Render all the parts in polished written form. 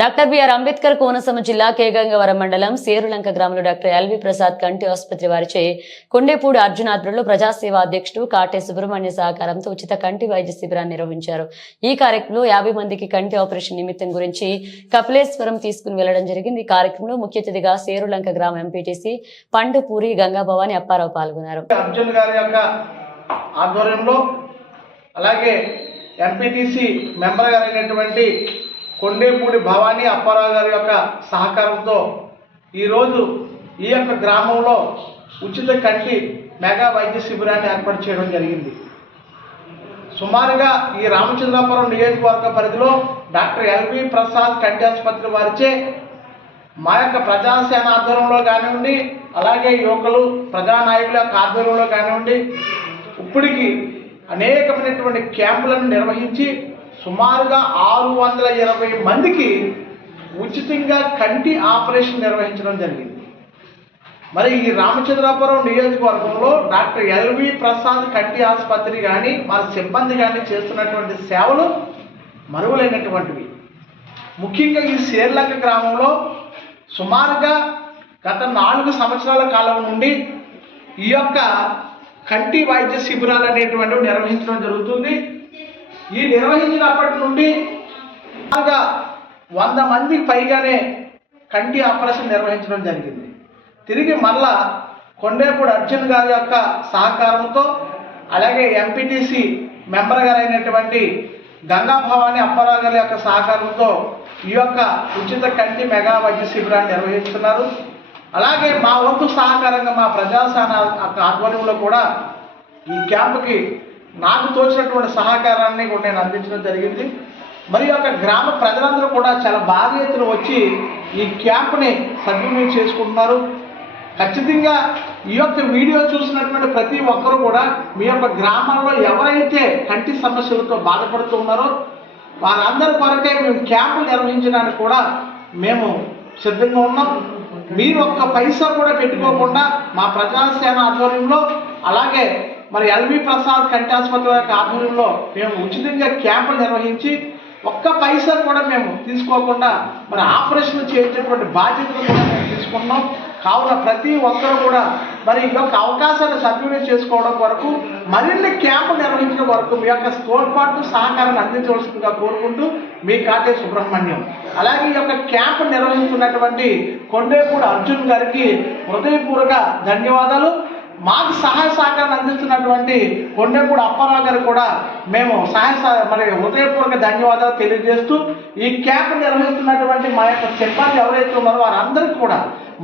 Doctor BR Ambedkar Konaseema జిల్లా కేగంగవరం మండలం సేరులంక గ్రామంలో డాక్టర్ ఎల్వి ప్రసాద్ కంటి ఆసుపత్రి వారిచే కొండేపూడి అర్జున్ ఆధ్వర్యంలో ప్రజాసేవ అధ్యక్షుడు కాటే సుబ్రహ్మణ్య సహకారంతో ఉచిత కంటి వైద్య శిబిరాన్ని నిర్వహించారు. ఈ కార్యక్రమంలో 50 మందికి కంటి ఆపరేషన్ నిమిత్తం గురించి కపిలేశ్వరం తీసుకుని వెళ్లడం జరిగింది. ఈ కార్యక్రమంలో ముఖ్య అతిథిగా సేరులంక గ్రామ ఎంపీటీసీ పండుపూరి గంగాభవాని అప్పారావు పాల్గొన్నారు. అర్జున్ గారి యొక్క ఆధ్వర్యంలో అలాగే ఎంపీటీసీ మెంబర్ గారైనటువంటి కొండేపూడి భవానీ అప్పారావు గారి యొక్క సహకారంతో ఈరోజు ఈ యొక్క గ్రామంలో ఉచిత కంటి మెగా వైద్య శిబిరాన్ని ఏర్పాటు చేయడం జరిగింది. సుమారుగా ఈ రామచంద్రాపురం నియోజకవర్గ పరిధిలో డాక్టర్ ఎల్వి ప్రసాద్ కంటి ఆసుపత్రి వారిచే మా యొక్క ప్రజాసేన ఆధ్వర్యంలో కానివ్వండి, అలాగే యువకులు ప్రజానాయకుల యొక్క ఆధ్వర్యంలో కానివ్వండి, ఇప్పటికి అనేకమైనటువంటి క్యాంపులను నిర్వహించి సుమారుగా 620 మందికి ఉచితంగా కంటి ఆపరేషన్ నిర్వహించడం జరిగింది. మరి ఈ రామచంద్రాపురం నియోజకవర్గంలో డాక్టర్ ఎల్వి ప్రసాద్ కంటి ఆసుపత్రి కానీ మన సిబ్బంది కానీ చేస్తున్నటువంటి సేవలు మరువలేనటువంటివి. ముఖ్యంగా ఈ సేర్లంక గ్రామంలో సుమారుగా గత 4 సంవత్సరాల కాలం నుండి ఈ యొక్క కంటి వైద్య శిబిరాలు అనేటువంటివి నిర్వహించడం జరుగుతుంది. ఈ నిర్వహించినప్పటి నుండి 100 మందికి పైగానే కంటి ఆపరేషన్ నిర్వహించడం జరిగింది. తిరిగి మళ్ళా కొండేపూడి అర్జున్ గారి యొక్క సహకారంతో అలాగే ఎంపీటీసీ మెంబర్ గారైనటువంటి గంగాభవాని అప్పారావు గారి యొక్క సహకారంతో ఈ యొక్క ఉచిత కంటి మెగా వైద్య శిబిరాన్ని నిర్వహిస్తున్నారు. అలాగే మా వంతు సహకారంగా మా ప్రజాసేన ఆధ్వర్యంలో కూడా ఈ క్యాంపుకి నాకు తోచినటువంటి సహకారాన్ని కూడా నేను అందించడం జరిగింది. మరి యొక్క గ్రామ ప్రజలందరూ కూడా చాలా భారీ ఎత్తున వచ్చి ఈ క్యాంపుని సద్వినియోగం చేసుకుంటున్నారు. ఖచ్చితంగా ఈ యొక్క వీడియో చూసినటువంటి ప్రతి ఒక్కరూ కూడా మీ యొక్క గ్రామాల్లో ఎవరైతే కంటి సమస్యలతో బాధపడుతూ ఉన్నారో వారందరి కొరకే మేము క్యాంపులు నిర్వహించడానికి కూడా మేము సిద్ధంగా ఉన్నాం. మీరు ఒక్క పైసా కూడా పెట్టుకోకుండా మా ప్రజాసేన ఆధ్వర్యంలో అలాగే మరి ఎల్వి ప్రసాద్ కంటి ఆసుపత్రి యొక్క ఆధ్వర్యంలో మేము ఉచితంగా క్యాంపులు నిర్వహించి ఒక్క పైసా కూడా మేము తీసుకోకుండా మరి ఆపరేషన్ చేసేటువంటి బాధ్యతలు కూడా మేము తీసుకున్నాం. కావున ప్రతి ఒక్కరు కూడా మరి ఈ యొక్క అవకాశాన్ని సద్వినియోగం చేసుకోవడం వరకు మరిన్ని క్యాంపులు నిర్వహించడం వరకు మీ యొక్క తోడ్పాటు సహకారాన్ని అందించవలసిందిగా కోరుకుంటూ మీ కాటే సుబ్రహ్మణ్యం. అలాగే ఈ యొక్క క్యాంపు నిర్వహిస్తున్నటువంటి కొండేపూడి అర్జున్ గారికి హృదయపూర్వక ధన్యవాదాలు. మాకు సహాయ సహకారాన్ని అందిస్తున్నటువంటి కొండేపూడి అప్పారావు గారు కూడా మేము మరి హృదయపూర్వక ధన్యవాదాలు తెలియజేస్తూ ఈ క్యాంపు నిర్వహిస్తున్నటువంటి మా యొక్క సిబ్బంది ఎవరైతే ఉన్నారో వారందరికీ కూడా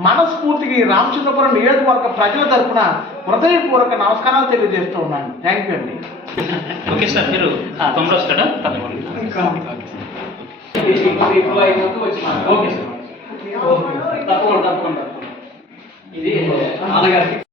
మనస్ఫూర్తిగా ఈ రామచంద్రపురం నియోజకవర్గ ప్రజల తరఫున హృదయపూర్వక నమస్కారాలు తెలియజేస్తూ ఉన్నాను. థ్యాంక్ యూ అండి. ఓకే సార్, మీరు తొందర వస్తాడా? ఓకే సార్, తప్పకుండా ఇది నాన్నగారికి